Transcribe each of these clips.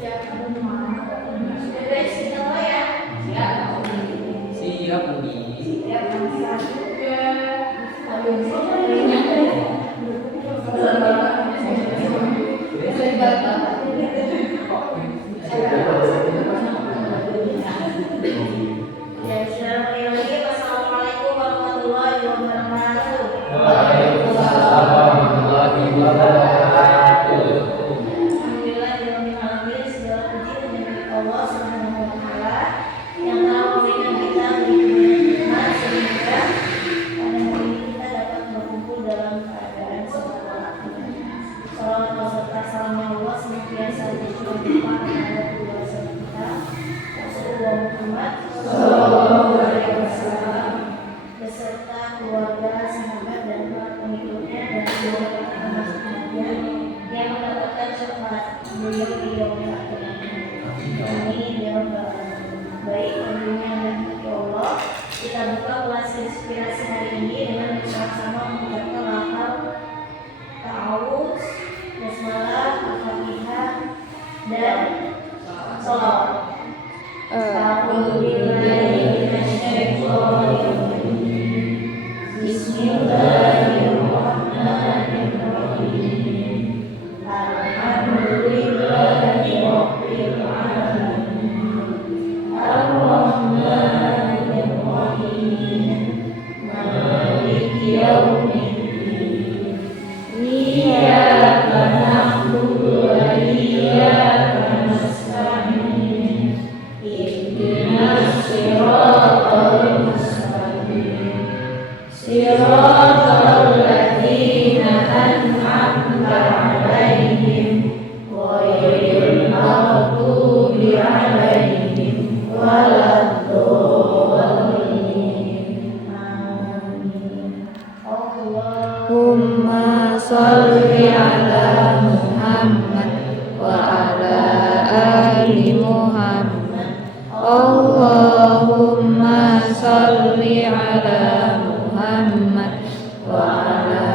Siap, Budi. Assalamualaikum warahmatullahi wabarakatuh. Waalaikumsalam warahmatullahi wabarakatuh. Alhamdulillahirrahmanirrahim. Segala puji hanya milik Allah Subhanahu wa Ta'ala yang telah memberikan kita nikmat sehingga pada hari ini kita dapat berkumpul dalam keadaan selamat. Salawat beserta salamnya Allah senantiasa tercurah kepada kedua Rasul kita Rasulullah Muhammad Sallallahu Alaihi Wasallam beserta keluarga, sahabat dan para pengikutnya dan seluruh umat Muhammadiyah yang mendapatkan syafaat beliau di yaumil akhir. Amin ya rabbal alamin. Baik, tentunya ya Allah, kita buka kelas inspirasi hari ini dengan bersama-sama mengucapkan lafaz ta'awudz, basmalah, al-fatihah dan sholawat. Bismillahirrahmanirrahim. Alhamdulillahirabbil alamin. Ar-Rahmanir-Rahim. Maliki yaumiddin. Iyyaka na'budu wa iyyaka nasta'in. Ihdinas siratal mustaqim. Siratal ladzina an'amta 'alaihim ghairil maghdubi 'alaihim waladdallin. Amin. Allahumma sholli 'ala Muhammad wa 'ala ali Muhammad. Allahumma sholli 'ala Muhammad wa 'ala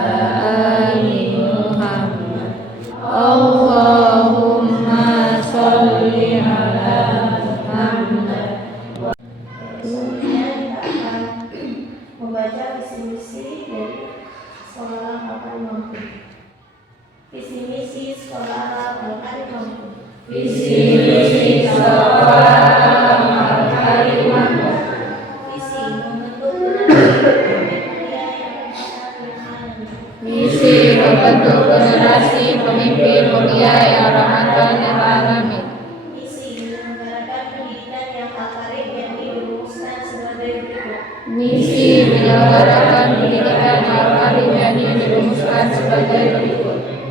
ali Muhammad. Allahumma sholli 'ala Muhammad. Kemudian kita akan membaca visi misi dari sekolah Al-Qarim Mampu. Visi misi sekolah Al-Qarim Mampu. Visi misi sekolah Al-Qarim Mampu. Visi membentuk generasi pemimpin mulia yang rahmatan lil alamin. Misi menyelenggarakan pendidikan yang al-karim yang dirumuskan sebagai berikut. Misi menyelenggarakan pendidikan al-karim yang dirumuskan sebagai berikut.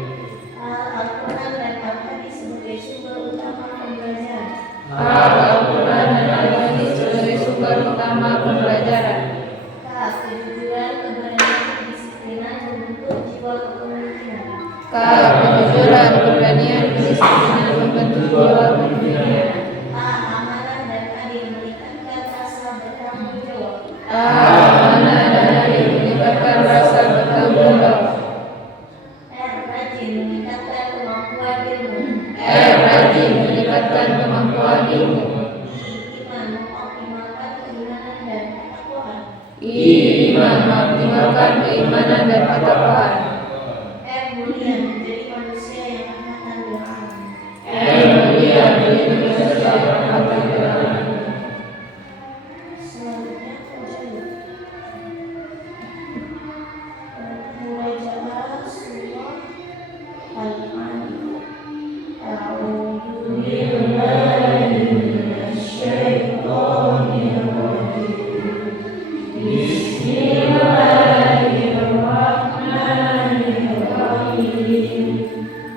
Al-Quran dan Al-Hadis sebagai sumber utama pembelajaran. Al-Quran dan Al-Hadis sebagai sumber utama pembelajaran. Kejujuran, keberanian, kedisiplinan membentuk jiwa kepemimpinan. Kejujuran, keberanian, kedisiplinan membentuk jiwa kepemimpinan. Amanah dan adil meningkatkan rasa bertanggung jawab. Amanah dan adil meningkatkan rasa bertanggung jawab. Rajin meningkatkan kemampuan ilmu. Rajin meningkatkan kemampuan ilmu. Iman mengoptimalkan keimanan dan ketakwaan. Iman mengoptimalkan keimanan dan ketakwaan. Mulia menjadi manusia yang rahmatan lil alamin. Mulia menjadi manusia yang rahmatan lil alamin. Selanjutnya mulai jalan surah Al-An'am. A'udzu billahi minasy syaithanir rajim. Bismillahirrahmanirrahim.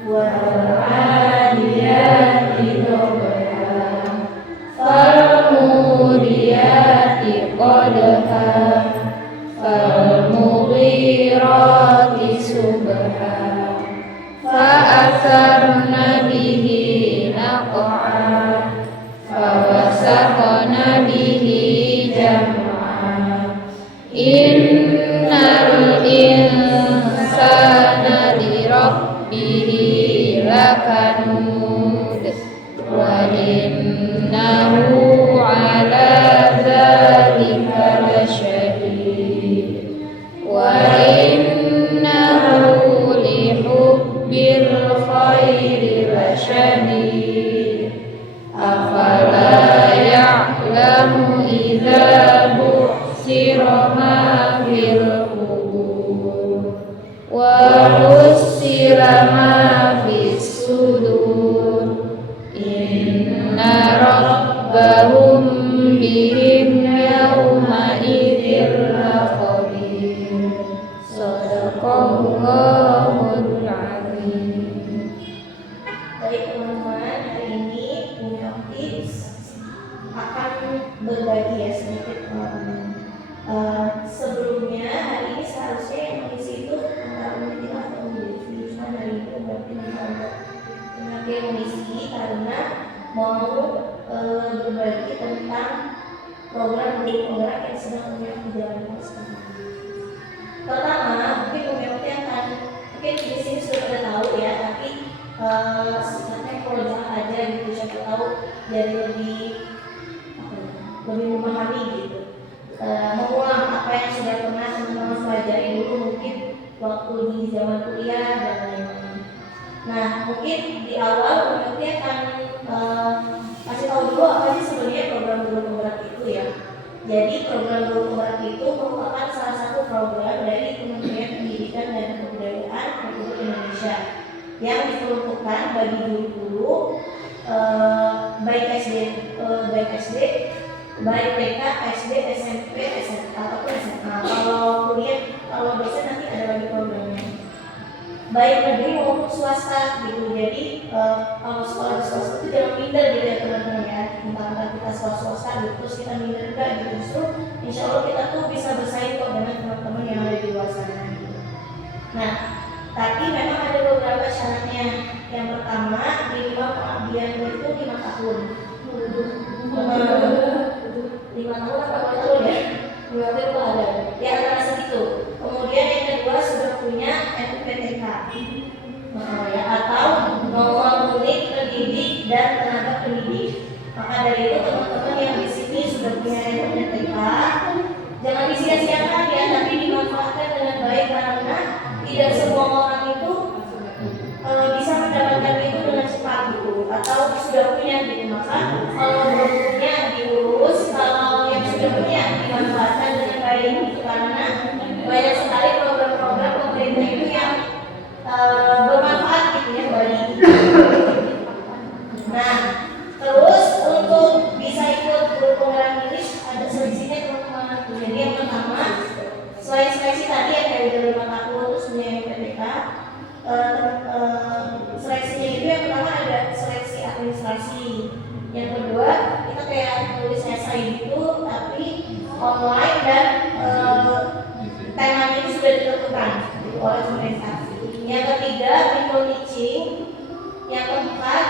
Wal-'adiyati dhabha fal-muriyati qadha fal-mughirati subha fa'atharna bihi naq'a fawasaqna bihi jam'a. Innal insana li rabbihi lakanud وحصل ما في الصدور إن ربهم بهم يومئذ لخبير صدق الله العظيم. Baik teman-teman, hari ini Umi Okti akan berbagi ya sedikit teman-teman. Sebelumnya hari ini seharusnya yang mengisi itu antara Umi Tina atau Umi Devi, cuma hari ini Umi Okti mengambil mengisi karena mau berbagi tentang program guru penggerak yang sedang Umi Okti jalankan sekarang. Pertama, mungkin Umi Okti akan mungkin di sini sudah pada tahu ya, tapi sifatnya kalau aja gitu, siapa tahu jadi lebih memahami gitu, mengulang apa yang sudah pernah teman-teman pelajari dulu mungkin waktu di zaman kuliah dan lain-lain. Nah, mungkin di awal nanti akan kasih tahu dulu apa sih sebenarnya program guru penggerak itu ya. Jadi program guru penggerak itu merupakan salah satu program dari Kementerian Pendidikan dan Kebudayaan Republik Indonesia yang diperuntukkan bagi guru-guru baik SD, baik TK, SD, SMP, SMA ataupun SMA. Kalau kuliah, kalau dosen nanti ada lagi programnya. Baik negeri maupun swasta gitu. Jadi kalau sekolah swasta itu jangan minder gitu ya teman-teman ya. Tentang kita sekolah swasta gitu, terus kita minder enggak gitu. Justru insya Allah kita tuh bisa bersaing kok dengan teman-teman yang ada di luar sana gitu. Nah, tapi memang ada beberapa syaratnya. Yang pertama, minimal pengabdian itu 5 tahun. 5 tahun apa 2 tahun ya? 2 tahun itu ada. Ya antara segitu. Kemudian yang kedua sudah punya NPTK. Ya, atau memenuhi pendidik dan tenaga pendidik. Maka dari itu teman-teman yang di sini sudah punya NPTK, jangan disia-siakan ya, tapi dimanfaatkan dengan baik karena tidak semua orang itu bisa mendapatkan itu dengan cepat gitu, atau sudah punya gitu. Maka kalau belum punya diurus, kalau yang sudah punya dimanfaatkan dengan baik gitu, karena banyak sekali program-program pemerintah itu yang bermanfaat gitu ya bagi. Nah, terus untuk bisa ikut guru penggerak ini ada seleksinya teman-teman. Jadi yang pertama, selain seleksi tadi yang dari 5 tahun terus punya PTK, seleksinya itu yang pertama ada seleksi administrasi. Yang kedua, kita kayak tulis esai gitu tapi online dan temanya itu sudah ditentukan oleh pemerintah. Yang ketiga, micro teaching. Yang keempat,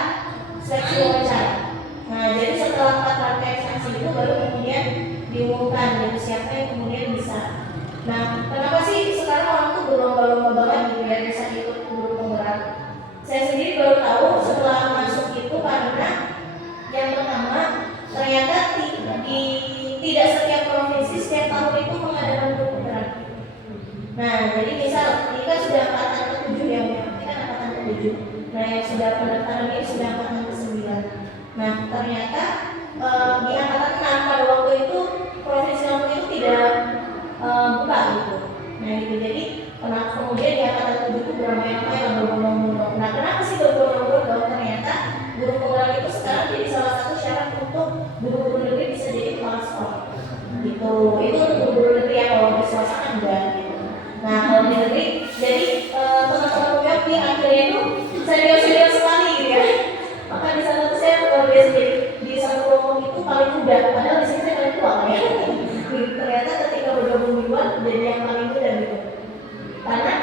seleksi wawancara. Nah, jadi setelah 4 rantai seleksi itu baru kemudian diumumkan jadi siapa yang kemudian bisa. Nah, kenapa sih sekarang orang tuh berlomba-lomba banget gitu ya bisa ikut guru penggerak? Saya sendiri baru tahu setelah masuk itu karena yang pertama ternyata tidak setiap provinsi setiap tahun itu mengadakan guru penggerak. Nah, jadi misal ini kan sudah angkatan ke-7 ya, ini kan angkatan ke-7. Nah, yang sudah pendaftaran ini sudah angkatan ke-9. Nah, ternyata di angkatan 6 pada waktu itu provinsi Lampung itu tidak buka gitu. Nah itu jadi kemudian di angkatan 7 itu beramai-ramai berbondong-bondong. Nah kenapa sih berbondong-bondong? Ternyata guru penggerak itu sekarang jadi salah satu syarat untuk guru-guru negeri bisa jadi kepala sekolah gitu. Itu untuk guru-guru negeri ya, kalau di swasta kan enggak gitu. Nah kalau di negeri jadi teman-teman penggerak di akhirnya itu senior-senior sekali gitu ya. Maka di sana tuh saya luar biasa di satu kelompok itu paling muda, padahal di sini saya paling tua ya. Ternyata ketika bergabung di luar jadi yang paling muda gitu. Karena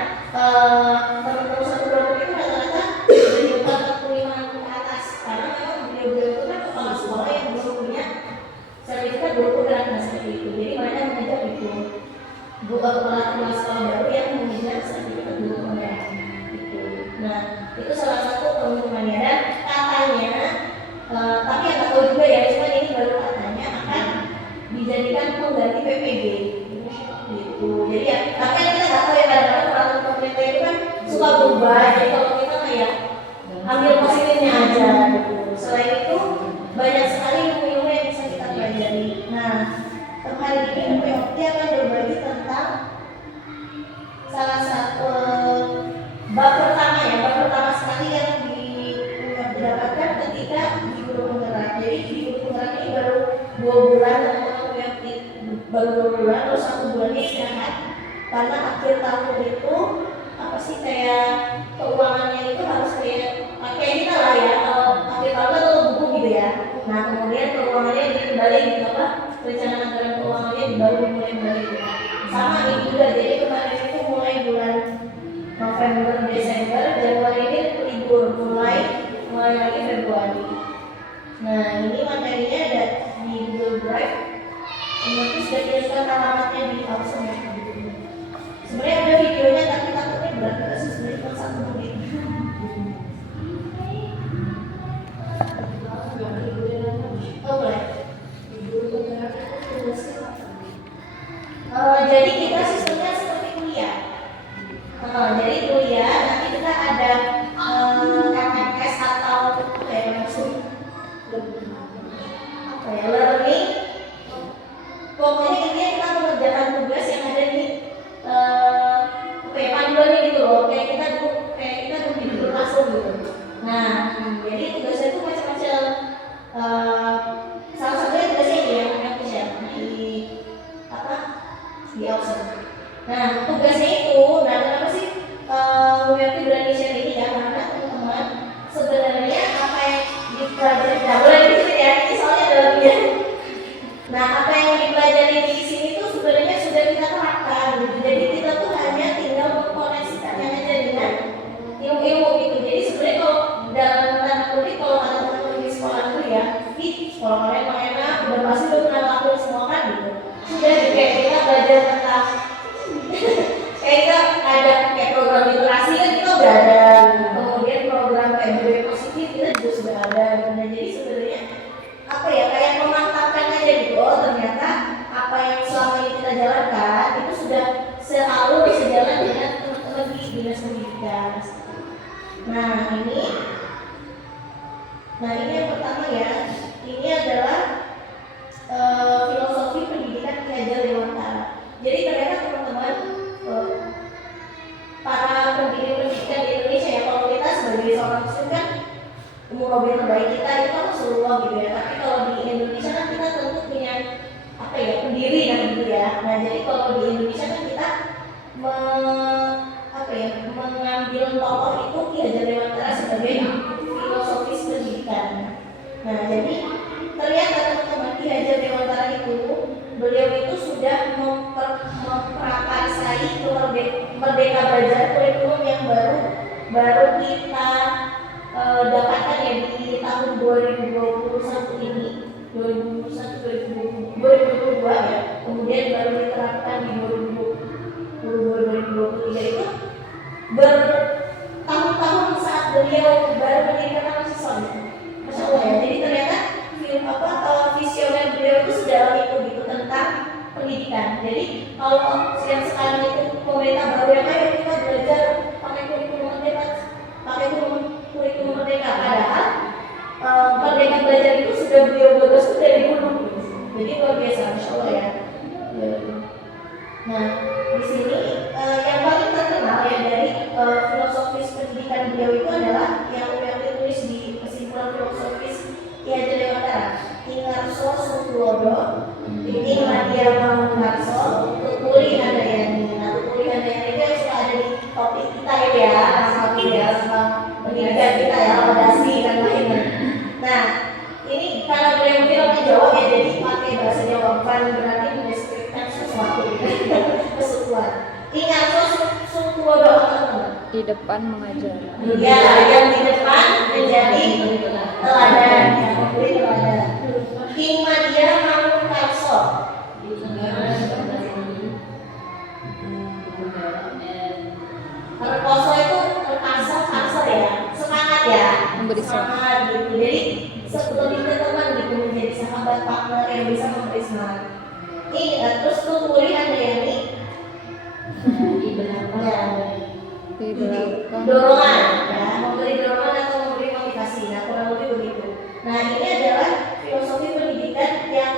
teman-teman satu kelompok itu rata-rata dari 45 ke atas. Karena memang beliau-beliau itu kan kepala sekolah yang belum punya sertifikat guru penggerak seperti itu. Jadi mereka mengejar itu kepala sekolah baru yang mengejar sertifikat guru penggerak gitu. Nah itu salah satu keuntungannya dan katanya tapi yang tak tahu juga ya, cuma ini baru katanya akan dijadikan pengganti PPG gitu. Jadi ya, tapi kita nggak tahu ya, kadang-kadang peraturan pemerintah itu kan suka berubah. Jadi kalau kita kayak ambil positifnya aja gitu. Selain itu banyak sekali ilmu-ilmu yang bisa kita pelajari. Nah, hari ini Umi Okti akan berbagi tentang salah satu 2 bulan teman-teman yang baru 2 bulan, terus 1 bulannya istirahat karena akhir tahun itu apa sih kayak keuangannya itu harus kayak kita lah ya, kalau akhir tahun kan tutup buku gitu ya. Nah kemudian keuangannya kembali gitu apa, rencana anggaran keuangannya baru dimulai kembali gitu. Sama ini juga, jadi kemarin itu mulai bulan November, Desember, Januari ini libur, mulai lagi Februari. Nah ini materinya ada di Google Drive, nanti sudah kirimkan alamatnya di Awesome ya. Sebenarnya ada videonya tapi takutnya berat, kita sih sebenarnya cuma 1 menit. Oh boleh. Jadi kita sistemnya seperti kuliah. Jadi kuliah nanti kita ada KMS atau learning. Pokoknya intinya kita mengerjakan tugas yang ada di panduannya gitu loh. Kayak kita duduk langsung gitu. Nah, jadi tugasnya itu macam-macam. Salah satunya tugasnya ini ya, di Awesome. Nah, tugasnya itu, nah kenapa sih Wiyati berani share ini ya? Karena teman-teman sebenarnya apa yang dipelajari, nah boleh dikit ya, ini soalnya ada lebihnya. Nah, apa yang dipelajari di sini tuh sebenarnya sudah kita terapkan gitu. Jadi kita tuh hanya tinggal mengkoneksikannya aja dengan ilmu-ilmu gitu. Jadi sebenarnya kalau dalam tanda kutip kalau ada teman-teman di sekolah itu ya, di sekolah kalian enak, udah pasti udah pernah lakuin semua kan gitu. Sudah kayak kita belajar tentang kayak kita ada kayak program literasi kan kita udah ada, kemudian program kayak budaya positif kita juga sudah ada. Nah jadi sebenarnya apa ya, kayak memantapkan aja gitu. Oh ternyata apa yang selama ini kita jalankan itu sudah selalu sejalan dengan teman-teman di dinas pendidikan. Nah ini yang pertama ya, ini adalah filosofi pendidikan Ki Hajar Dewantara. Jadi ternyata teman-teman para pendidik pendidikan di Indonesia ya, kalau kita sebagai seorang muslim kan mobil terbaik kita itu kan Rasulullah gitu ya. Tapi kalau di Indonesia kan kita tentu punya apa ya, pendiri kan gitu ya. Nah jadi kalau di Indonesia kan kita mengambil tokoh itu Ki Hajar Dewantara sebagai filosofis pendidikan. Nah jadi ternyata teman-teman Ki Hajar Dewantara itu beliau itu sudah memprakarsai Merdeka Belajar, kurikulum yang baru kita dapatkan ya di tahun 2021 ini, 2022 ya, kemudian baru diterapkan di 2023 itu bertahun-tahun saat beliau baru mendirikan mahasiswa. Masya Allah ya, jadi ternyata visioner beliau itu sudah itu gitu tentang pendidikan. Jadi kalau yang sekarang itu pemerintah baru yang ayo kita belajar pakai kurikulum merdeka, padahal Merdeka Belajar itu sudah beliau gagas itu dari dulu. Jadi luar biasa, Masya Allah ya. Nah di sini yang paling terkenal ya dari filosofis pendidikan beliau itu adalah yang ditulis di kesimpulan filosofis Ki Hajar Dewantara. Ingarso Sutuwodo, ini Madia Mangunarso, Tutuli Handayani. Nah, Tutuli Handayani itu yang suka ada di topik kita ya, sama pendidikan kita ya, fondasi dan lainnya. Nah, ini karena beliau filmnya Jawa ya, jadi pakai bahasa Jawa, bukan berarti mendeskripsikan sesuatu kesukuan. Ingarso Sutuwodo apa? Di depan mengajar. Ya, yang di depan menjadi teladan, memberi teladan. King Madia Mangunarso. Rekoso itu karso ya, semangat ya, Memberi semangat gitu. Jadi lebih ke teman gitu, menjadi sahabat partner yang bisa memberi semangat. Ini terus Tutuli Handayani. Dorongan ya, memberi dorongan atau memberi motivasi. Nah kurang lebih begitu. Nah ini adalah filosofi pendidikan yang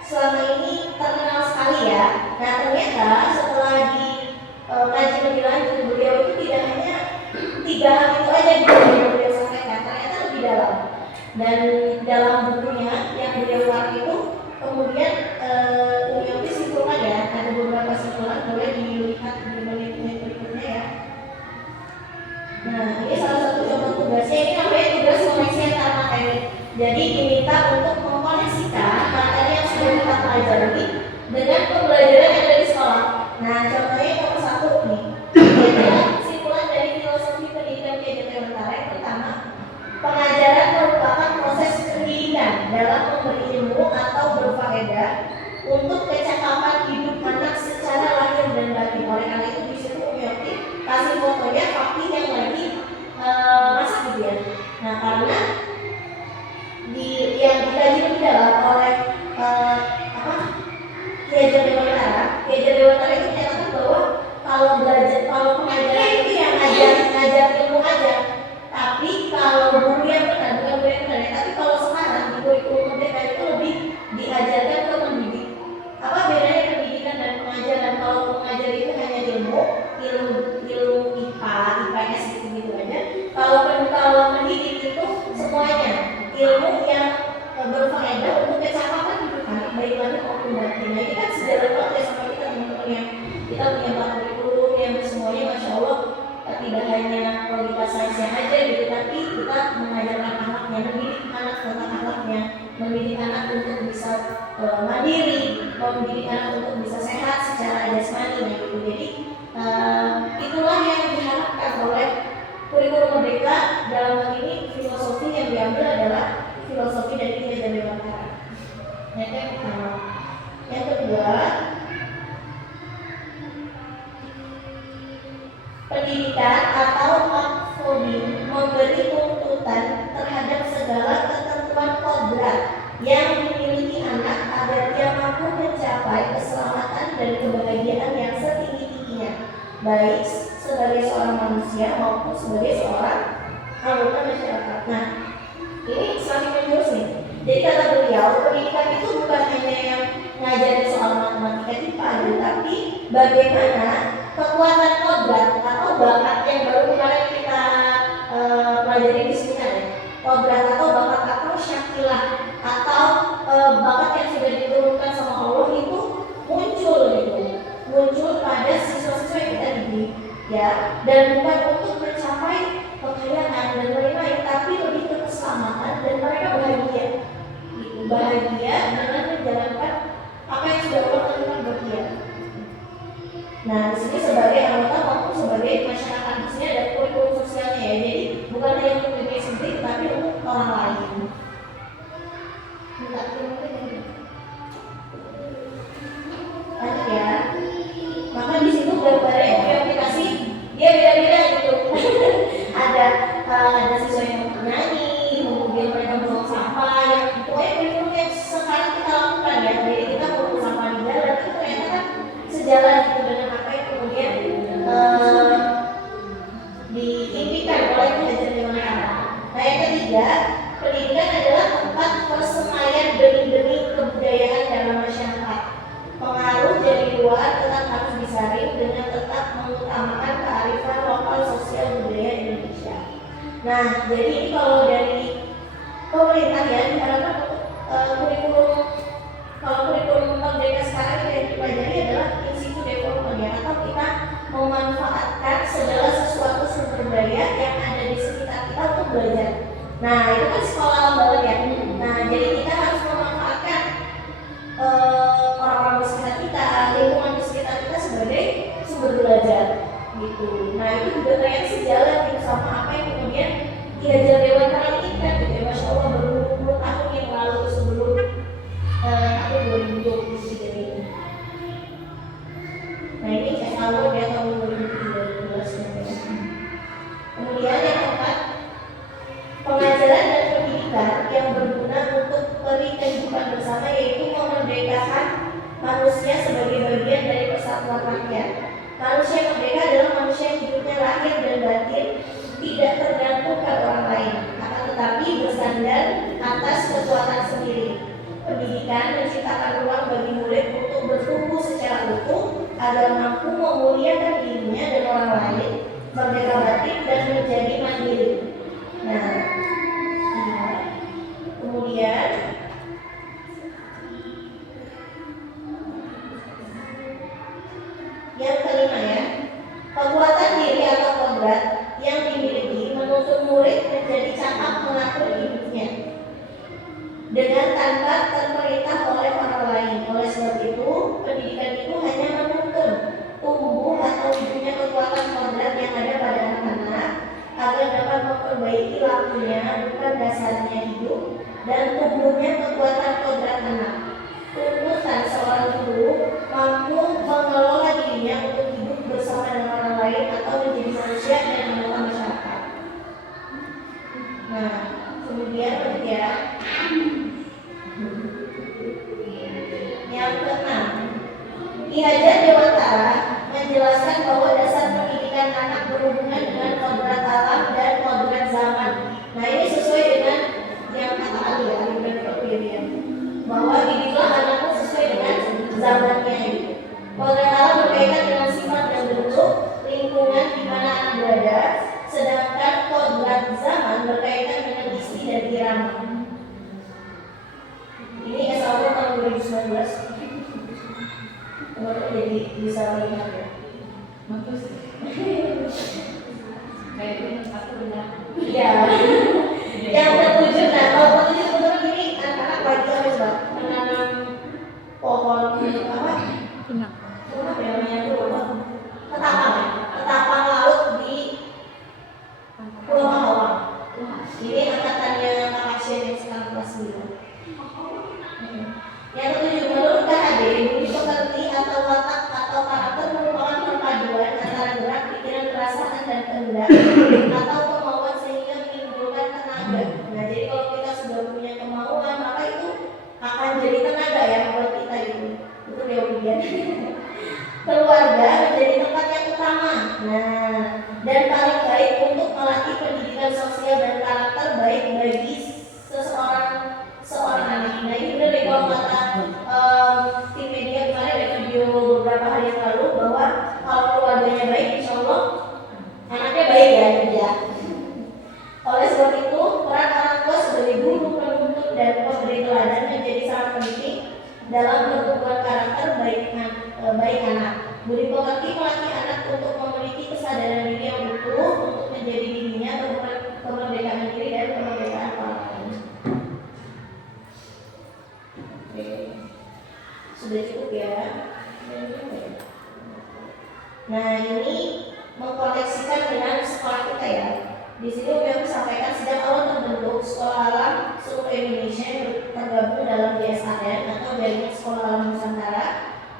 selama ini terkenal sekali ya. Nah ternyata setelah dikaji lebih lanjut, beliau itu tidak hanya 3 hal itu aja gitu yang beliau sampaikan, ternyata lebih dalam. Dan dalam bukunya yang beliau keluarkan itu Nah, ini salah satu contoh tugasnya. Ini namanya tugas koneksi antar materi. Jadi diminta untuk mengkoneksikan materi yang sudah kita pelajari dengan pembelajaran yang ada di sekolah. Nah, contohnya nomor 1 nih. Ini adalah kesimpulan dari filosofi pendidikan Ki Hajar Dewantara. Yang pertama, pengajaran merupakan proses pendidikan dalam memberi ilmu atau berfaedah untuk kecakapan hidup anak secara lahir dan batin. Oleh karena itu di situ Umyoti kasih fotonya Fakih yang lagi masak gitu ya. Nah, karena yang dikaji lebih dalam oleh Ki Hajar Dewantara itu menyatakan bahwa kalau pengajaran itu yang ngajar ilmu aja, tapi kalau guru yang benar, bukan guru yang benar ya, tapi kalau sekarang di kurikulum merdeka itu lebih diajarkan ke mendidik. Apa bedanya pendidikan dan pengajaran? Kalau pengajar itu hanya ilmu IPA, IPS gitu aja. Kalau mendidik itu semuanya ilmu yang berfaedah untuk kecakapan hidup anak baik lahir maupun batin. Nah, ini kan sejalan banget ya sama kita teman-teman yang kita punya kurikulum yang semuanya masya Allah tidak hanya logika sainsnya aja gitu, tapi kita mengajarkan anaknya, mendidik anak tentang akhlaknya, mendidik anak untuk bisa mandiri, mendidik anak untuk bisa sehat secara jasmani gitu. Jadi itulah yang diharapkan oleh kurikulum merdeka. Dalam hal ini filosofi yang diambil adalah filosofi dari Ki Hajar Dewantara. Yang pertama. Yang kedua, pendidikan atau makfudi memberi tuntutan terhadap segala ketentuan kodrat yang dimiliki anak agar dia mampu mencapai keselamatan dan kebahagiaan yang setinggi-tingginya, baik sebagai seorang manusia maupun sebagai seorang anggota masyarakat. Nah, ini semakin menjurus nih. Jadi kata beliau, pendidikan itu bukan hanya yang ngajarin soal matematika IPA, tapi bagaimana kekuatan kodrat atau bakat yang baru kemarin kita pelajari di seminar ya. Kodrat atau bakat atau syakilah atau bakat yang sudah diturunkan sama Allah itu muncul pada siswa-siswa yang kita didik ya, dan bukan untuk mencapai kekayaan dan lain-lain, tapi lebih ke keselamatan dan mereka bahagia dengan menjalankan apa yang sudah Allah tentukan buat dia. Nah, di sini sebagai anggota maupun sebagai masyarakat, di sini ada kurikulum sosialnya ya. Jadi bukan hanya untuk diri sendiri, tapi untuk orang lain. Lanjut ya. Maka di situ gambarnya yang dikasih dia beda-beda gitu. ada siswa yang menyanyi, kemudian mereka buang sampah, yang pokoknya kurikulum yang sekarang kita lakukan ya. Jadi kita buang sampah di jalan itu ternyata kan sejalan gitu dengan apa yang kemudian diimpikan oleh Ki Hajar Dewantara. Nah, yang ketiga, pendidikan adalah tempat persemaian benih-benih kebudayaan dalam masyarakat. Pengaruh dari luar tetap harus disaring dengan tetap mengutamakan kearifan lokal sosial budaya Indonesia. Nah, jadi ini kalau dari pemerintah ya diharapkan kurikulum merdeka sekarang yang dipelajari adalah in-situ development ya, atau kita memanfaatkan segala sesuatu sumber daya yang ada di sekitar kita untuk belajar. Nah, itu kan sekolah alam banget ya. Nah, jadi kita harus memanfaatkan orang-orang di sekitar kita, lingkungan di sekitar kita sebagai sumber belajar gitu. Nah, itu juga ternyata sejalan gitu sama apa yang kemudian Ki Hajar Dewantara inginkan gitu ya. Masya Allah, berpuluh-puluh tahun yang lalu sebelum aku 2023 ini. Nah, ini saya tahu dia tahun 2013. Kemudian yang keempat, pengajaran dan pendidikan yang berguna untuk kehidupan bersama, yaitu memerdekakan manusia sebagai bagian dari persatuan rakyat. Manusia merdeka adalah manusia yang hidupnya lahir dan batin tidak tergantung pada orang lain, akan tetapi bersandar atas kekuatan sendiri. Pendidikan menciptakan ruang bagi murid untuk bertumbuh secara utuh agar mampu memuliakan dirinya dan orang lain, merdeka batin dan menjadi mandiri. Nah, kemudian yang kelima ya, kekuatan diri atau kodrat yang dimiliki dasarnya hidup dan tumbuhnya kekuatan kodrat anak. Tuntutan seorang guru mampu mengelola dirinya untuk hidup bersama dengan orang lain atau menjadi manusia dan anggota masyarakat. Nah, kemudian ya, yang keenam, Ki Hajar Dewantara menjelaskan bahwa dasar pendidikan anak berhubungan dengan kodrat alam dan kodrat zaman. Nah, ini sesuai dengan yang kata Ali ya, bahwa didiklah anakmu sesuai dengan zamannya itu. Kodrat alam berkaitan dengan sifat dan bentuk lingkungan di mana anak berada, sedangkan kodrat zaman berkaitan dengan isi dan irama. Ini SAU tahun 2019. Teman-teman jadi bisa melihat ya. Bagus. Kayak ini satu benar. Iya. Yang ketujuh, nah kalau ketujuh teman-teman ini anak-anak lagi apa coba menanam pohon apa? Pinang. Apa ya namanya itu? Ketapang ya? Ketapang laut di Pulau Mahawang. Ini angkatannya Kak Aksyen yang sekarang kelas 9. Yang ketujuh, menurut KHD, budi pekerti atau watak atau karakter merupakan perpaduan antara gerak, pikiran, perasaan, dan kehendak atau kemauan sehingga menimbulkan tenaga. Nah, jadi kalau kita sudah punya kemauan, maka itu akan jadi tenaga ya buat kita itu. Itu kemudian keluarga menjadi tempat yang utama. Nah, dan paling baik untuk melatih pendidikan sosial dan karakter baik bagi seorang anak. Nah, ini benar deh kalau kata tim media kemarin ada video beberapa hari yang lalu bahwa kalau keluarganya baik, insya Allah anaknya baik ya. Oleh sebab itu, peran orang tua sebagai guru, penuntut, dan pemberi teladan menjadi sangat penting dalam pertumbuhan karakter baik anak. Budi pekerti melatih anak untuk memiliki kesadaran diri yang utuh untuk menjadi dirinya, kemerdekaan diri dan kemerdekaan orang lain. Oke. Sudah cukup ya. Nah, ini mengkoneksikan dengan sekolah kita ya. Di sini kami sampaikan sejak awal terbentuk Sekolah Alam seluruh Indonesia yang tergabung dalam JSAN atau Jaringan Sekolah Alam Nusantara,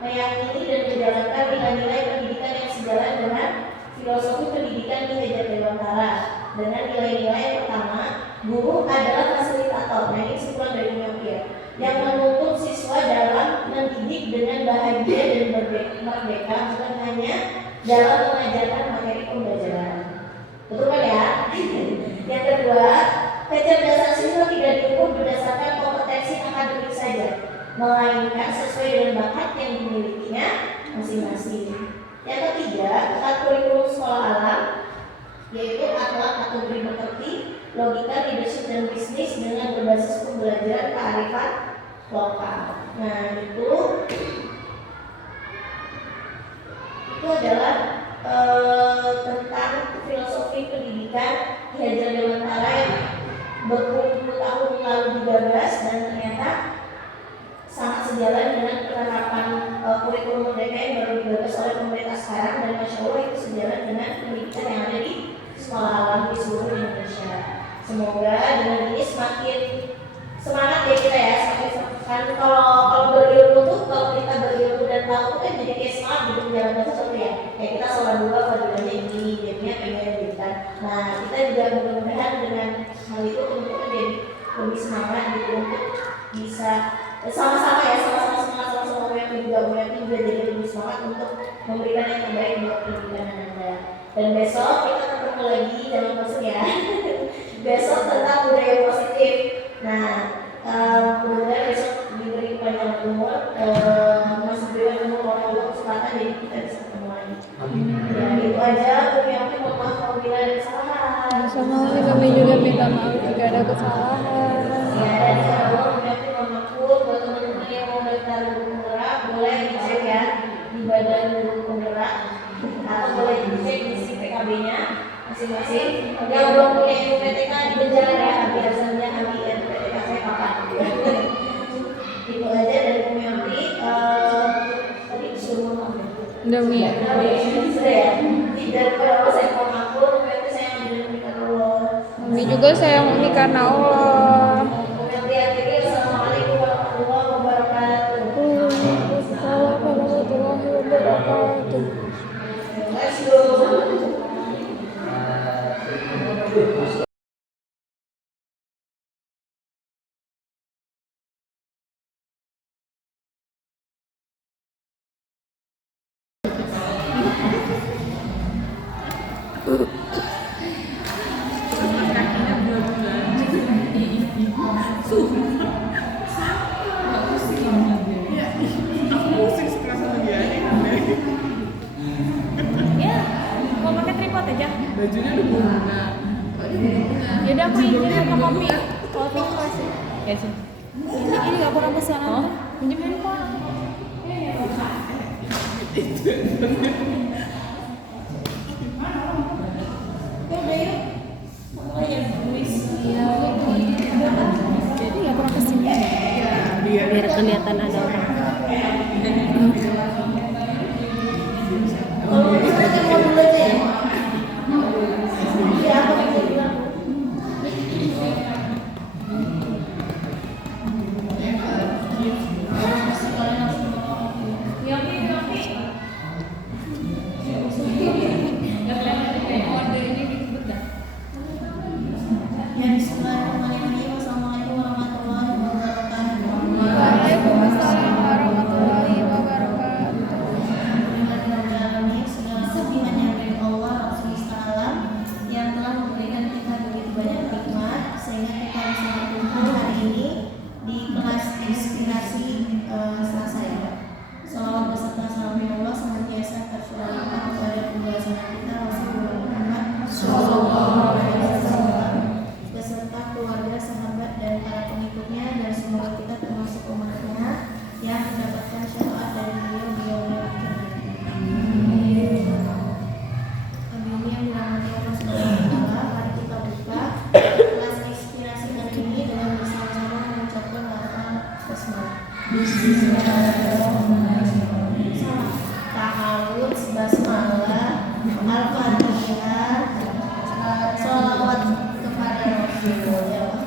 meyakini dan menjalankan nilai-nilai pendidikan yang sejalan dengan filosofi pendidikan Ki Hajar Dewantara. Dengan nilai-nilai yang pertama, guru adalah fasilitator. Nah, ini kesimpulan dari Mempia yang menuntut siswa dalam mendidik dengan bahagia dan merdeka, bukan hanya dalam mengajarkan materi pembelajaran. Betul kan ya? Yang kedua, kecerdasan siswa tidak diukur berdasarkan kompetensi akademik saja, melainkan sesuai dengan bakat yang dimilikinya masing-masing. Yang ketiga, kurikulum sekolah alam, yaitu akhlak atau budi pekerti, logika, leadership, dan bisnis dengan berbasis pembelajaran kearifan lokal. Nah, itu adalah tentang filosofi pendidikan Ki Hajar Dewantara yang berpuluh-puluh tahun lalu digagas dan ternyata sangat sejalan dengan penerapan kurikulum merdeka yang baru digagas oleh pemerintah sekarang, dan masya Allah itu sejalan dengan pendidikan yang ada di sekolah alam di seluruh Indonesia. Semoga dengan ini semakin semangat ya kita ya, kan kalau berilmu tuh, kalau kita berilmu dan tahu kan jadi kayak semangat gitu menjalankan sesuatu ya. Kayak kita sholat dua fadilahnya ini, jadinya pengen gitu kan. Nah, kita juga mudah-mudahan dengan hal itu untuk menjadi lebih semangat gitu untuk bisa sama-sama ya, sama-sama semangat, sama-sama yang juga jadi lebih semangat untuk memberikan yang terbaik buat pendidikan Anda. Dan besok kita ketemu lagi, jangan bosan ya. Besok tentang budaya positif. Nah, mudah-mudahan besok diberi kepanjangan umur, masih diberi umur Allah kesempatan, jadi kita bisa ketemu lagi. Ya, itu aja. Kami mohon maaf apabila ada kesalahan. Sama kami juga minta maaf jika ada kesalahan. Ya, dan Allah kami mohon maaf buat teman-teman yang mau daftar guru penggerak, boleh dicek ya di badan guru penggerak, atau boleh dicek di si PKB-nya masing-masing. Yang belum punya IPTK di berjalan ya, biasanya kami IPTK saya kapan. Itu aja dari Kumianti. Tadi disuruh maaf ya. Demi Sudah ya. Daripada Allah saya mau ngaku, Kumianti saya ambil demi karena Allah. kami juga sayang Umi karena Allah. Ya, mau pakai tripod aja. Bajunya udah bunga. Yaudah aku izin sama kopi. Kopi kasih. Ya sih. Ini nggak kurang pesanan. Oh, pinjam handphone. Jadi nggak kurang kesini ya. Biar kelihatan ada orang. Kalau kita kan mau dulu aja ya. Iya, apa yang dia bilang? Ya, bismillahirrahmanirrahim. Wassalamualaikum warahmatullahi wabarakatuh. Waalaikumsalam warahmatullahi wabarakatuh. Segala puji hanya milik Allah Subhanahu Ta'ala yang telah memberikan kita begitu banyak nikmat sehingga kita bisa berkumpul hari ini di kelas inspirasi Selasa ya. Salawat beserta salam Allah senantiasa tercurahkan kepada pembahasan kita Rasulullah Muhammad Sallallahu Alaihi Wasallam beserta keluarga, sahabat dan para pengikutnya, dan semoga kita termasuk umatnya yang mendapatkan syafaat dari beliau yang akan datang. Amin yang dirahmati Allah Subhanahu wa Ta'ala. Mari kita buka kelas inspirasi hari ini dengan bersama-sama mengucapkan lafaz basmalah. Bismillahirrahmanirrahim. Ta'awudz, basmalah, al-fatihah, sholawat kepada Rasulullah.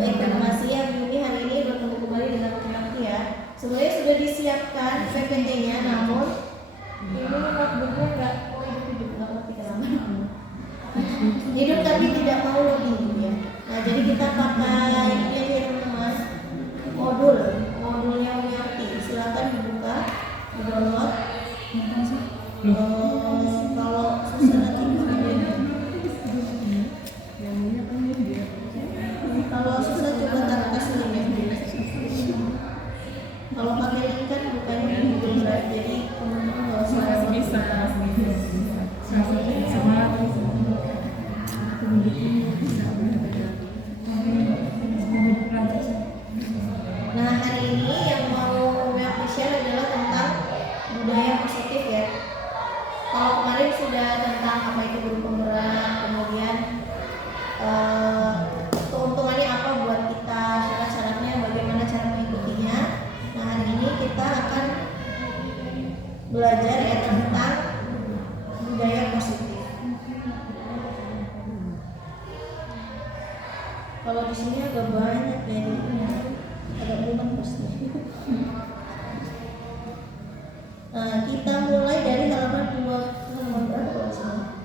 Baik, terima kasih ya Bu Yuni, hari ini bertemu kembali dengan laki-laki ya. Sebenarnya sudah disiapkan PPT-nya, namun ini notebooknya nggak hidup nggak ngerti kenapa. Hidup tapi tidak mau loading ya. Nah jadi kita pakai ini aja ya teman-teman, modulnya Umiarti. Silakan dibuka, di download. Kalau susah nanti kalau susah coba taruh linknya. Kalau pakai link kan bukannya di Google Drive, jadi teman-teman nggak usah Bisa. Nah hari ini yang mau aku share adalah tentang budaya positif ya. Kalau kemarin sudah tentang apa itu guru penggerak, kemudian keuntungannya apa buat kita, syarat-syaratnya, bagaimana cara mengikutinya. Nah hari ini kita akan belajar ya tentang Kalau di sini agak banyak ya, agak mumet pasti. Nah, kita mulai dari halaman berapa sini?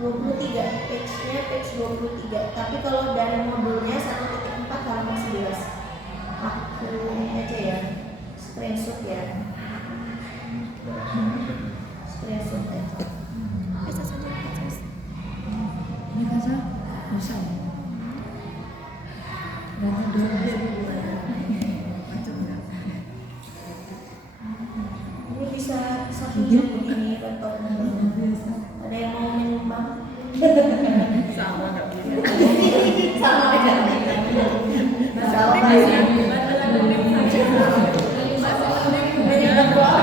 23, page-nya page 23. Tapi kalau dari modulnya 1.4 halaman 11. Aku ini aja ya, screenshot ya. Screenshot aja. Ini kan sah? Bisa. Berarti dua macam enggak? Ini bisa satu jam begini laptopnya. Ada yang mau menyumbang? Sama enggak bisa. Sama aja. Masalah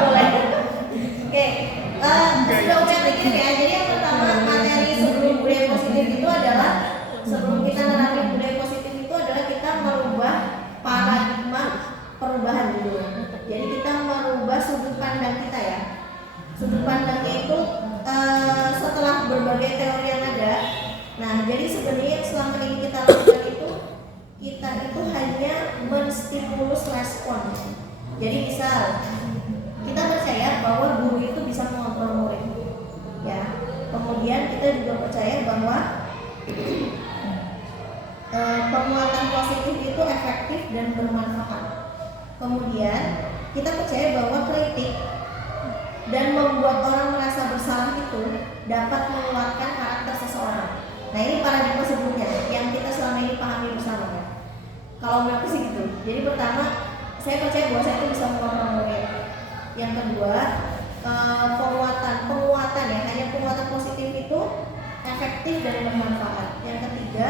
boleh. Oke, sudah udah pikir ya. Jadi yang pertama materi sebelum budaya positif itu adalah sebelum kita menerapkan budaya positif itu adalah kita merubah paradigma perubahan dulu. Jadi kita merubah sudut pandang kita ya. Sudut pandangnya itu setelah berbagai teori yang ada. Nah, jadi sebenarnya selama ini kita lakukan itu kita itu hanya menstimulus respon. Jadi misal kita percaya bahwa guru itu bisa mengontrol murid, ya. Kemudian kita juga percaya bahwa penguatan positif itu efektif dan bermanfaat. Kemudian kita percaya bahwa kritik dan membuat orang merasa bersalah itu dapat mengeluarkan karakter seseorang. Nah, ini paradigma sebelumnya yang kita selama ini pahami bersama ya. Kalau menurutku sih gitu. Jadi pertama, saya percaya bahwa saya itu bisa mengontrol murid. Yang kedua, penguatan ya, hanya penguatan positif itu efektif dan bermanfaat. Yang ketiga,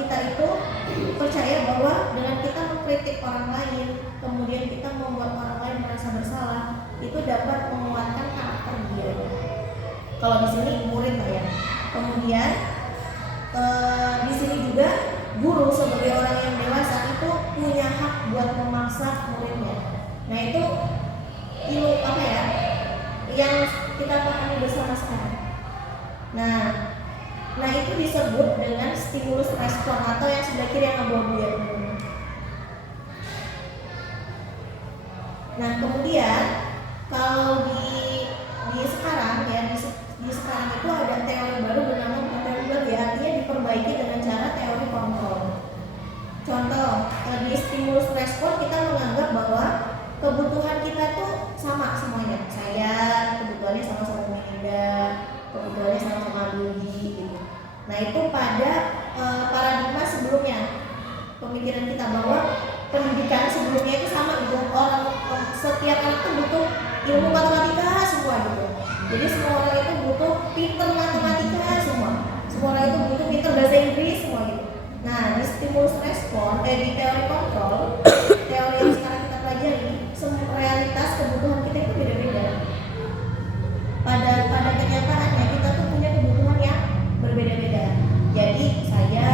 kita itu percaya bahwa dengan kita mengkritik orang lain, kemudian kita membuat orang lain merasa bersalah, itu dapat menguatkan karakter dia. Kalau di sini murid lah ya. Kemudian di sini juga guru sebagai orang yang dewasa itu punya hak buat memaksa muridnya. Nah, itu ilmu apa ya? Yang kita pahami bersama sekarang. Nah itu disebut dengan stimulus respon atau yang sebelah kiri yang abu-abu ya. Nah, kemudian kalau di sekarang ya di sekarang itu ada teori baru bernama teori baru ya, artinya diperbaiki dengan cara teori kontrol. Contoh, di stimulus respon kita menganggap bahwa kebutuhan kita tuh sama semuanya. Saya kebutuhannya sama-sama Melinda, kebutuhannya sama-sama Dudi gitu. Nah, itu pada paradigma sebelumnya, pemikiran kita bahwa pendidikan sebelumnya itu sama gitu. Setiap anak tuh butuh ilmu matematika semua gitu. Jadi semua orang itu butuh pinter matematika semua. Semua orang itu butuh pinter bahasa Inggris semua gitu. Nah, di stimulus respon, di teori kontrol, teori yang sekarang kita pelajari, semua realitas kebutuhan kita itu beda-beda. Pada kenyataannya kita tuh punya kebutuhan yang berbeda-beda. Jadi saya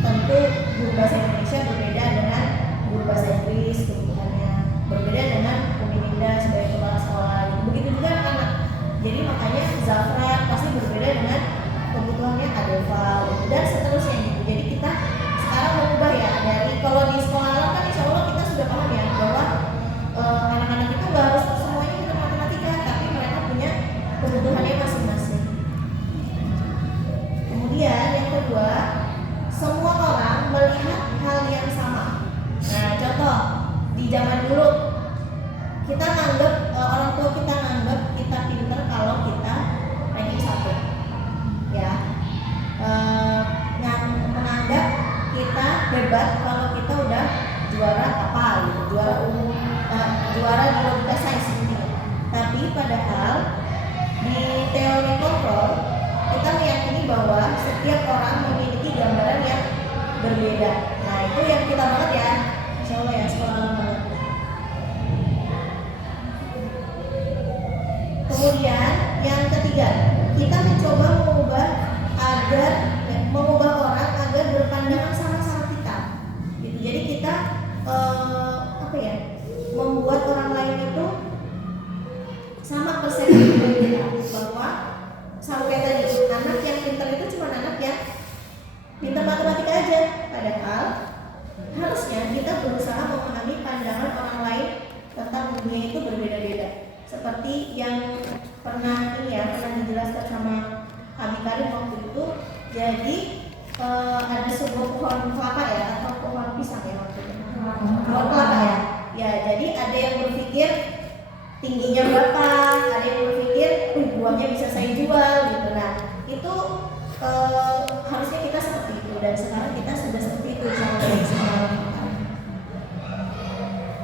tentu guru bahasa Indonesia berbeda dengan guru bahasa Inggris, kebutuhannya berbeda dengan Umilinda sebagai kepala sekolah. Begitu juga anak. Jadi makanya Zafran pasti berbeda dengan kebutuhannya Adeva dan seterusnya gitu. Jadi kita sekarang mengubah ya dari kalau di sekolah alam kan insya Allah kita sudah paham ya bahwa anak-anak itu nggak harus semuanya pintar matematika, tapi mereka punya kebutuhannya masing-masing. Kemudian yang kedua, semua orang melihat hal yang sama. Nah, contoh di zaman dulu kita nganggap orang tua kita nganggap kita pintar kalau kita ranking 1 ya, menganggap kita hebat kalau kita udah juara apa gitu, juara umum, juara di lomba sains gitu. Tapi padahal di teori kontrol kita meyakini bahwa setiap orang memiliki gambaran yang berbeda. Nah, itu yang kita banget ya, insya Allah ya, sekolah alam banget. Kemudian yang ketiga, kita mencoba mengubah orang agar berpandangan sama-sama kita. Gitu. Jadi kita membuat orang lain itu sama persepsi dengan kita, bahwa sama kayak tadi, anak yang pintar itu cuma anak yang pintar matematika aja. Padahal harusnya kita berusaha memahami pandangan orang lain tentang dunia itu berbeda-beda. Seperti yang pernah dijelaskan sama Abi Karim waktu itu. Jadi ada sebuah pohon kelapa ya, atau pohon pisang ya waktu itu. Pohon kelapa ya. Ya, jadi ada yang berpikir tingginya berapa, ada yang berpikir buahnya bisa saya jual gitu. Nah, itu harusnya kita seperti itu, dan sekarang kita sudah seperti itu sama dengan sekolah.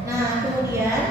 Nah, kemudian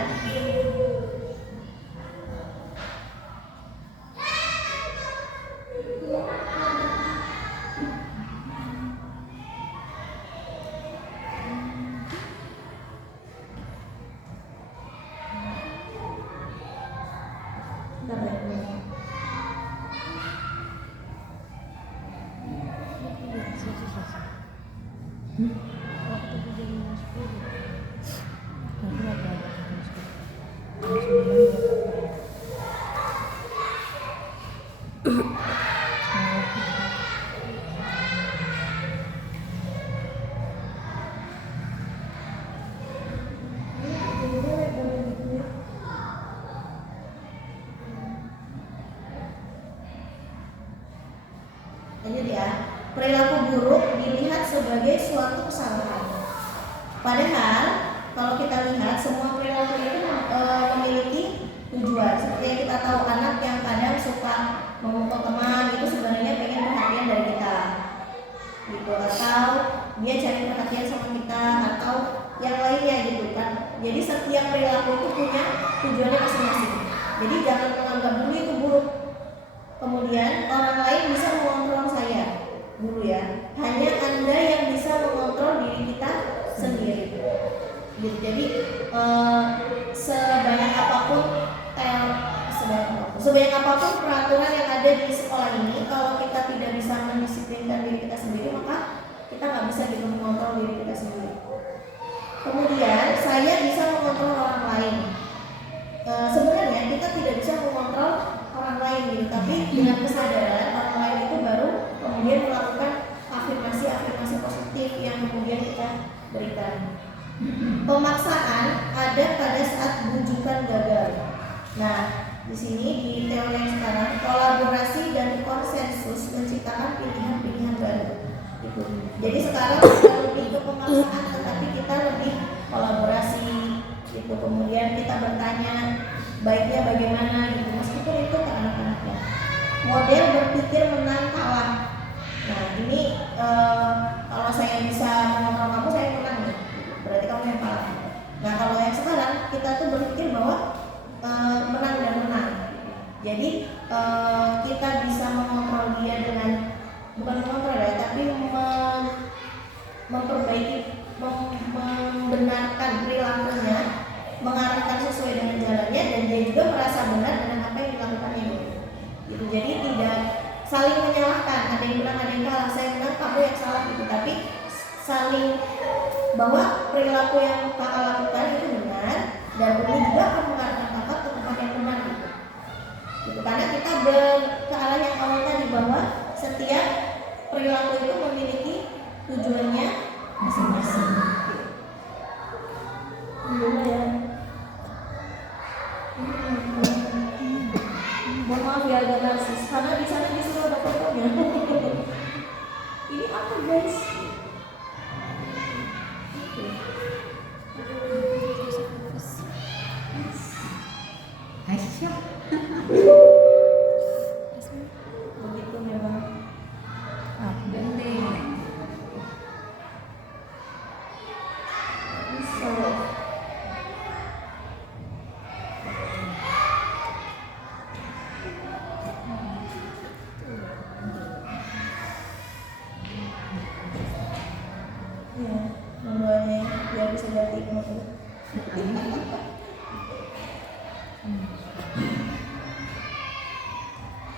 lanjut ya. Perilaku buruk dilihat sebagai suatu kesalahan. Padahal kalau kita lihat semua perilaku itu memiliki tujuan. Seperti yang kita tahu, anak yang kadang suka memukul teman itu sebenarnya pengen perhatian dari kita, gitu. Atau dia cari perhatian sama kita, atau yang lainnya gitu kan. Jadi setiap perilaku itu punya tujuannya masing-masing. Jadi jangan menganggap dulu itu buruk. Kemudian orang lain bisa mengontrol saya dulu ya. Hanya Anda yang bisa mengontrol diri kita sendiri. Gitu. Jadi sebanyak apapun peraturan yang ada di sekolah ini, kalau kita tidak bisa mendisiplinkan diri kita sendiri, maka kita nggak bisa gitu mengontrol diri kita sendiri. Kemudian saya bisa mengontrol orang lain. Sebenarnya kita tidak bisa mengontrol orang lain gitu, tapi dengan kesadaran orang lain itu baru kemudian melakukan afirmasi positif yang kemudian kita berikan. Pemaksaan ada pada saat bujukan gagal. Nah, di sini di teori yang sekarang, kolaborasi dan konsensus menciptakan pilihan-pilihan baru. Gitu. Jadi sekarang kita lebih ke pemaksaan, tetapi kita lebih kolaborasi. Gitu. Kemudian kita bertanya baiknya bagaimana gitu, meskipun itu ke anak-anaknya. Model berpikir menang kalah. Nah, ini kalau saya bisa mengontrol kamu, saya menang nih. Berarti kamu yang kalah. Nah, kalau yang sekarang kita tuh berpikir bahwa menang dan menang. Jadi kita bisa mengontrol dia dengan, bukan mengontrol ya, tapi memperbaiki, membenarkan perilakunya, mengarahkan sesuai dengan jalannya, dan dia juga merasa benar dengan apa yang dilakukannya gitu. Jadi tidak saling menyalahkan, ada yang menang ada yang kalah, saya menang kamu yang salah gitu, tapi saling bahwa perilaku yang kakak lakukan itu benar, dan ini juga akan mengarahkan kakak ke tempat yang benar gitu. Karena kita ke arah yang awal tadi, bahwa setiap perilaku itu memiliki tujuannya masing-masing. Gimana ya? Mohon maaf ya agak narsis, karena di sana disuruh ada fotonya. Ini apa guys? Begitu memang. Biar bisa ganti motor.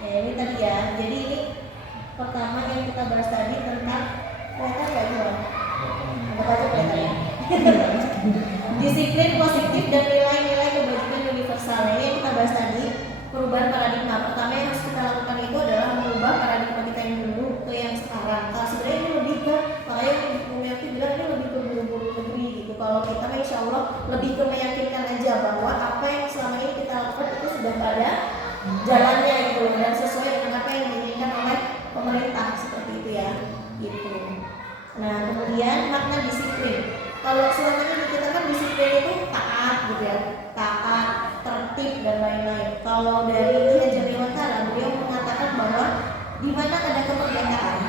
Ya, ini tadi ya. Jadi ini pertama yang kita bahas tadi tentang kelihatan nggak jual? Anggap aja kelihatan ya. Disiplin positif dan nilai-nilai kebajikan universal. Ini yang kita bahas tadi, perubahan paradigma. Pertama yang harus kita lakukan itu adalah jalannya itu dan sesuai dengan apa yang diinginkan oleh pemerintah seperti itu ya gitu. Nah kemudian makna disiplin, kalau selama ini kita kan disiplin itu taat gitu ya, taat, tertib dan lain-lain. Kalau dari Ki Hajar Dewantara beliau mengatakan bahwa di mana ada kemerdekaan,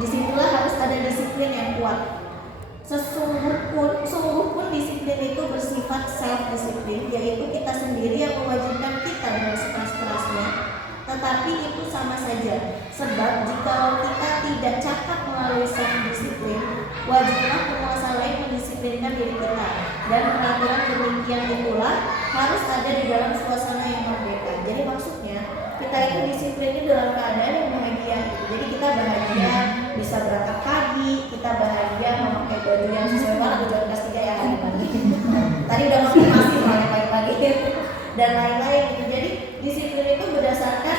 disitulah harus ada disiplin yang kuat. Sesungguh pun disiplin itu bersifat self disiplin, yaitu kita sendiri yang mewajibkan kita dengan sekeras-kerasnya. Tetapi itu sama saja, sebab jika kita tidak cakap melalui self disiplin, wajiblah penguasa lain mendisiplinkan diri kita. Dan peraturan demikian itulah harus ada di dalam suasana yang merdeka. Jadi maksudnya kita itu disiplinnya dalam keadaan yang bahagia gitu. Jadi kita bahagia bisa berangkat pagi, kita bahagia memakai baju yang sesuai warna tujuan kelas 3 ya hari pagi. Tadi udah motivasi soalnya pagi-pagi dan lain-lain gitu. Jadi disiplin itu berdasarkan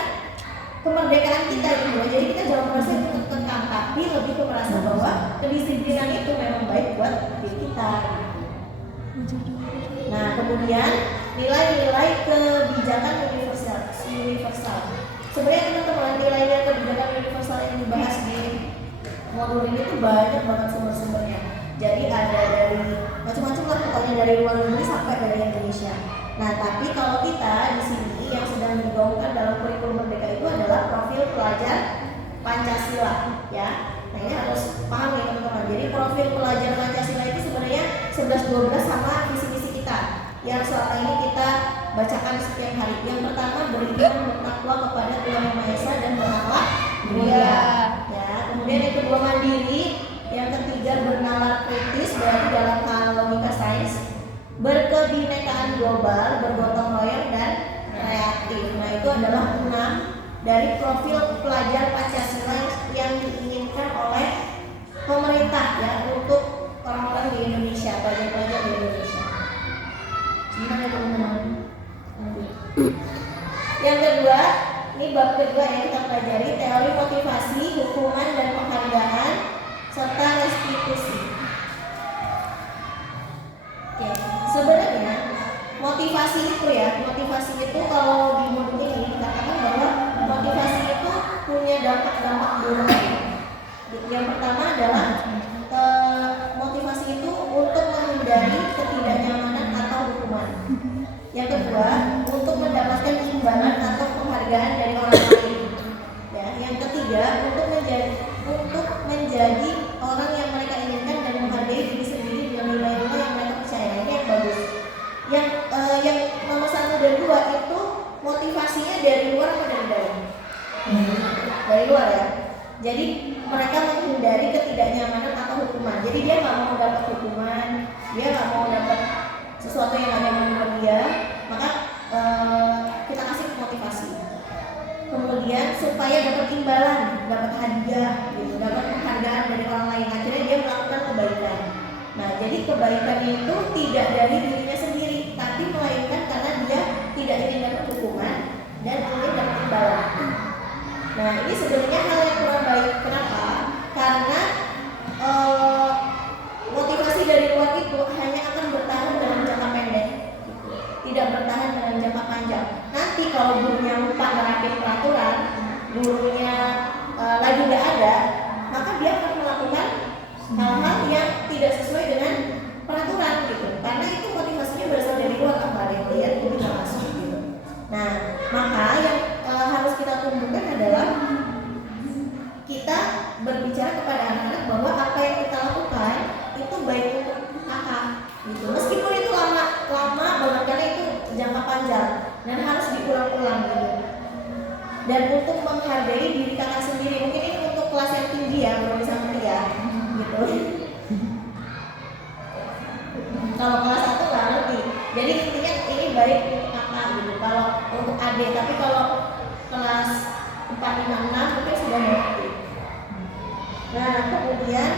kemerdekaan kita gitu. Jadi kita jangan merasa itu terkekang, tapi lebih ke merasa bahwa kedisiplinan itu memang baik buat diri kita. Nah kemudian nilai-nilai kebijakan universal. Sebenarnya teman-teman nilai-nilai kebijakan universal yang dibahas di modul ini tuh banyak banget sumber-sumbernya. Jadi ada dari macam-macam lah pokoknya, dari luar negeri sampai dari Indonesia. Nah tapi kalau kita di sini yang sedang digaungkan dalam kurikulum merdeka itu adalah profil pelajar Pancasila ya. Nah ini harus paham ya teman-teman. Jadi profil pelajar Pancasila itu sebenarnya 11-12 sama visi-visi kita yang selama ini kita bacakan setiap hari. Yang pertama, beriman bertakwa kepada Tuhan Yang Maha Esa dan berakhlak mulia. Ya, kemudian yang kedua mandiri, yang ketiga bernalar kritis berarti dalam hal logika sains, berkebinekaan global, bergotong royong dan kreatif. Nah itu adalah 6 dari profil pelajar Pancasila yang diinginkan oleh pemerintah ya untuk orang-orang di Indonesia, pelajar-pelajar di Indonesia. Gimana teman-teman? Yang kedua, ini bab kedua yang kita pelajari, teori motivasi, hukuman dan penghargaan serta restitusi. Oke, sebenarnya motivasi itu kalau di modul ini dikatakan bahwa motivasi itu punya dampak-dampak buruk. Yang pertama adalah motivasi itu untuk menghindari ketidaknyamanan atau hukuman. Yang kedua, untuk mendapatkan imbalan atau penghargaan dari orang lain. Ya, yang ketiga, untuk menjadi orang yang mereka inginkan dan menghargai diri sendiri dengan nilai-nilai yang mereka percaya. Ini yang bagus. Yang nomor 1 dan 2 itu motivasinya dari luar atau dari dalam? Dari luar ya. Jadi mereka menghindari ketidaknyamanan atau hukuman. Jadi dia nggak mau dapat hukuman, dia nggak mau dapat sesuatu yang ada menurut dia, maka kita kasih motivasi. Kemudian supaya dapat imbalan, dapat hadiah, gitu, dapat penghargaan dari orang lain. Akhirnya dia melakukan kebaikan. Nah, jadi kebaikan itu tidak dari dirinya sendiri, tapi melainkan karena dia tidak ingin dapat hukuman dan ingin dapat imbalan. Nah, ini sebenarnya hal yang kurang baik. Kenapa? Karena motivasi dari luar itu hanya akan bertahan dalam jangka pendek, tidak bertahan dalam jangka panjang. Nanti kalau gurunya lupa nerapin peraturan, gurunya lagi tidak ada, maka dia akan melakukan hal-hal yang tidak sesuai dengan peraturan gitu. Karena itu motivasinya berasal dari luar, apa yang lihat itu tidak masuk gitu. Nah, maka yang harus kita tumbuhkan adalah kita berbicara kepada anak-anak bahwa apa yang kita lakukan itu baik untuk kakak gitu. Meskipun itu lama banget karena itu jangka panjang dan harus diulang-ulang gitu. Dan untuk menghargai diri kakak sendiri, mungkin ini untuk kelas yang tinggi ya, belum bisa ngerti ya gitu. Kalau kelas 1 nggak ngerti. Jadi intinya ini baik untuk kakak gitu. Kalau untuk adik, tapi kalau kelas 4, 5, 6 mungkin sudah ngerti. Nah kemudian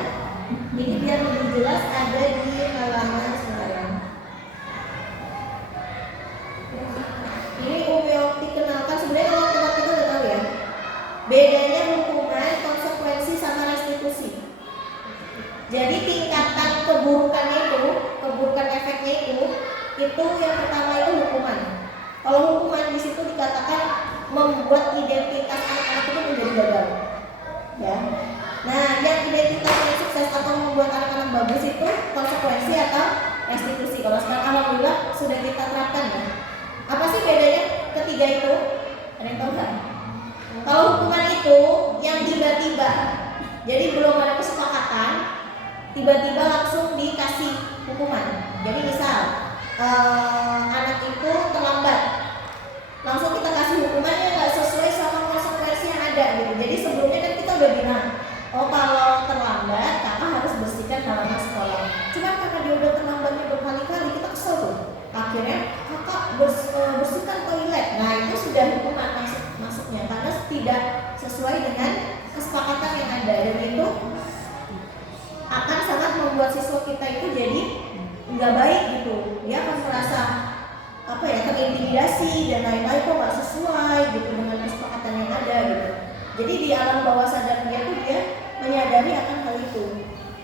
ini biar lebih jelas ada di halaman sekarang. Ini Umyoti kenalkan, sebenarnya kalau tempat kita udah tahu ya, bedanya hukuman, konsekuensi sama restitusi. Jadi tingkatan keburukannya itu, keburukan efeknya itu yang pertama itu hukuman. Kalau hukuman di situ dikatakan Ada yang tahu nggak? Kalau hukuman itu yang tiba-tiba, jadi belum ada kesepakatan, tiba-tiba langsung dikasih hukuman. Jadi misal anak itu terlambat, langsung kita kasih hukumannya nggak sesuai sama konsekuensi yang ada gitu. Jadi sebelumnya kan kita udah bilang, oh kalau terlambat kakak harus bersihkan halaman sekolah. Cuma karena dia udah terlambatnya berkali-kali, kita kesel tuh. Akhirnya kakak bersihkan toilet. Nah itu sudah hukuman masuknya karena tidak sesuai dengan kesepakatan yang ada, dan itu akan sangat membuat siswa kita itu jadi nggak baik gitu. Dia akan merasa terintimidasi dan lain-lain, kok nggak sesuai gitu dengan kesepakatan yang ada gitu. Jadi di alam bawah sadar dia tuh dia menyadari akan hal itu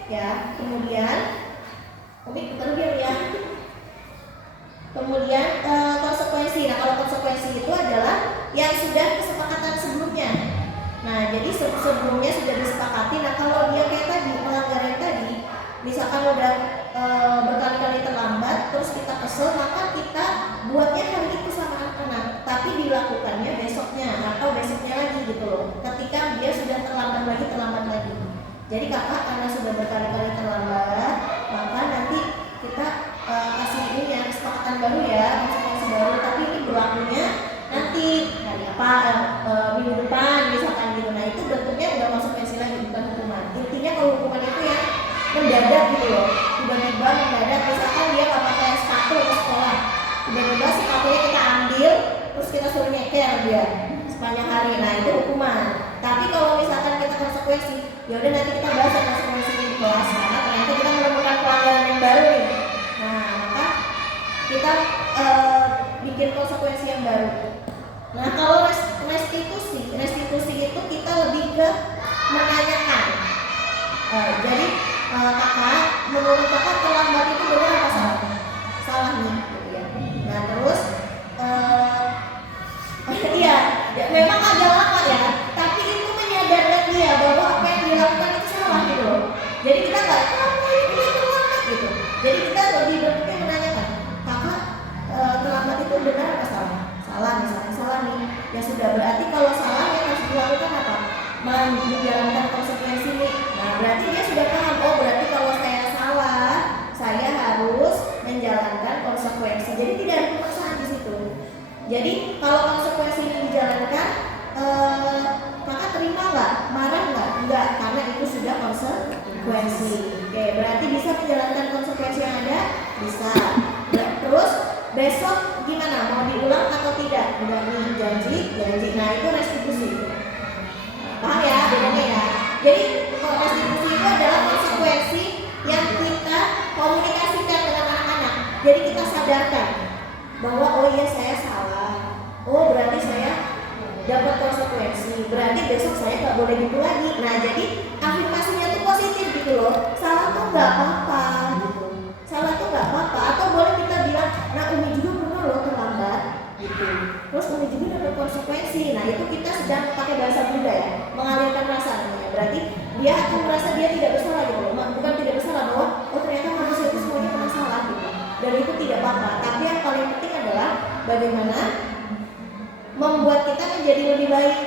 ya. Kemudian konsekuensi. Nah kalau konsekuensi itu adalah yang sudah kesepakatan sebelumnya. Nah jadi sebelumnya sudah disepakati. Nah kalau dia kayak tadi melanggar yang tadi, misalkan udah berkali-kali terlambat, terus kita kesel, maka kita buatnya hari itu sama anak-anak, tapi dilakukannya besoknya atau besoknya lagi gitu loh. Ketika dia sudah terlambat lagi. Jadi kakak karena sudah berkali-kali terlambat, maka nanti kita kasih ini ya kesepakatan baru ya, konsekuensi baru, tapi ini berlakunya nanti minggu depan misalkan gitu. Nah itu bentuknya udah konsekuensi lagi, bukan hukuman. Intinya kalau hukuman itu ya mendadak gitu loh, tiba-tiba mendadak. Misalkan dia nggak pakai sepatu ke sekolah, tiba-tiba sepatunya kita ambil terus kita suruh nyeker dia sepanjang hari. Nah itu hukuman. Tapi kalau misalkan kita konsekuensi, ya udah nanti kita bahas konsekuensinya di kelas karena ternyata kita menemukan pelanggaran yang baru nih. Nah maka kita bikin konsekuensi yang baru. Nah kalau restitusi itu kita lebih ke menanyakan. Jadi kakak, menurut kakak terlambat itu benar apa salah? Salah nih gitu ya. Nah terus iya memang agak lama ya, tapi itu menyadarkan dia bahwa apa yang dilakukan itu salah gitu loh. Jadi kita nggak kamu ini terlambat gitu. Jadi kita lebih berpikir menanyakan, kakak terlambat itu benar apa salah? Salah, misalnya salah nih. Ya sudah, berarti kalau salah yang harus dilakukan apa? Menjalankan konsekuensi nih. Nah berarti dia sudah paham, oh berarti kalau saya salah, saya harus menjalankan konsekuensi. Jadi tidak ada pemaksaan di situ. Jadi kalau konsekuensi ini dijalankan, maka terima nggak? Marah nggak? Enggak, karena itu sudah konsekuensi. Oke, berarti bisa menjalankan konsekuensi yang ada? Bisa. Terus besok gimana? Mau diulang atau tidak? Udah nih janji. Nah itu restitusi. Paham ya bedanya ya? Jadi restitusi itu adalah konsekuensi yang kita komunikasikan dengan anak-anak. Jadi kita sadarkan bahwa oh iya saya salah. Oh berarti saya dapat konsekuensi. Berarti besok saya nggak boleh gitu lagi. Nah jadi afirmasinya tuh positif gitu loh. Salah tuh nggak apa-apa gitu. Salah tuh nggak apa-apa. Atau boleh kita bilang, nah Umi juga pernah loh terlambat gitu. Terus Umi juga dapat konsekuensi. Nah itu kita sedang pakai bahasa Bunda ya, mengalirkan rasa namanya. Berarti dia akan merasa dia tidak bersalah gitu loh. Bukan tidak bersalah, bahwa oh ternyata manusia itu semuanya pernah salah gitu. Dan itu tidak apa-apa. Tapi yang paling penting adalah bagaimana membuat kita menjadi lebih baik.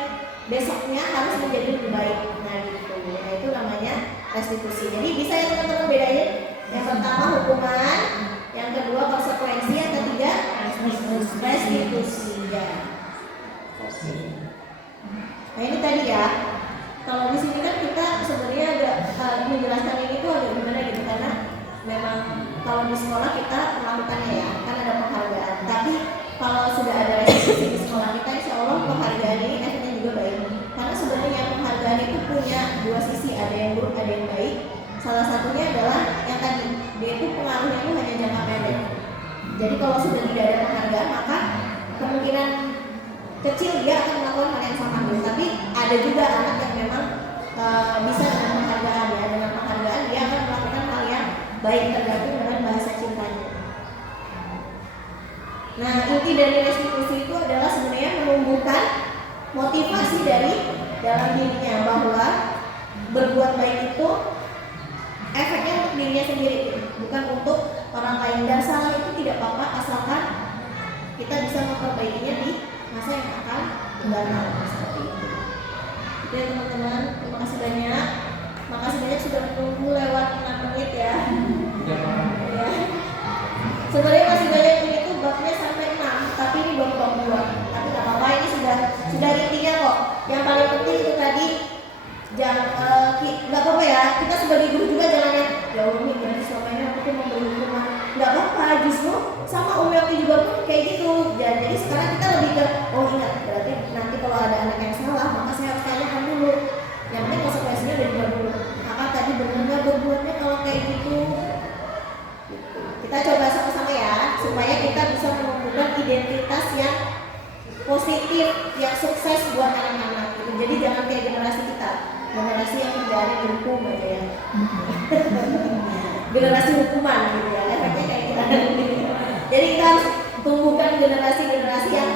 Besoknya harus menjadi lebih baik. Nah gitu. Nah itu namanya restitusi. Jadi bisa ya teman-teman bedain. Yang pertama hukuman, yang kedua konsekuensi, yang ketiga restitusi ya. Nah ini tadi ya. Kalau di sini kan kita sebenarnya agak menjelaskan ini tuh agak gimana gitu, karena memang kalau di sekolah kita melakukannya ya, kan ada penghargaan. Tapi kalau sudah ada restitusi di sekolah kita, insya Allah penghargaan ini efeknya juga baik. Karena sebenarnya penghargaan itu punya dua sisi, ada yang buruk, ada yang baik. Salah satunya adalah yang tadi, dia itu pengaruhnya itu hanya jangka pendek. Jadi kalau sudah tidak ada penghargaan, maka kemungkinan kecil dia akan melakukan hal yang sama. Tapi ada juga anak yang memang bisa dengan penghargaan ya. Dengan penghargaan dia akan melakukan hal yang baik tergantung dengan bahasa cintanya. Nah inti dari restitusi itu adalah sebenarnya menumbuhkan motivasi dari dalam dirinya bahwa berbuat baik itu efeknya untuk dirinya sendiri, bukan untuk orang lain. Dan salah itu tidak apa-apa asalkan kita bisa memperbaikinya di masa yang akan nggak mau seperti itu. Oke teman-teman, terima kasih banyak. Makasih banyak sudah menunggu lewat 6 menit ya. Ya. Sebenarnya masih banyak begitu babnya sampai 6, tapi ini baru bab 2. Tapi nggak apa-apa, ini sudah intinya kok. Yang paling penting itu tadi jangan nggak apa-apa ya. Kita sebagai guru juga jangan yang ya Umi berarti selama ini aku tuh memberi hukuman. Nggak apa-apa, justru sama Umi waktu juga pun kayak gitu. Jadi sekarang kita lebih ke ingat berarti nanti kalau ada anak yang salah maka saya harus tanyakan dulu. Yang penting konsekuensinya udah dibuat dulu. Kakak tadi benar nggak berbuatnya kalau kayak gitu? Kita coba sama-sama ya, supaya kita bisa menumbuhkan identitas yang positif, yang sukses buat anak-anak gitu. Jadi jangan kayak generasi kita, generasi yang mencari hukum aja ya. Generasi hukuman gitu ya, efeknya kayak kita. Jadi kita harus tumbuhkan generasi-generasi yang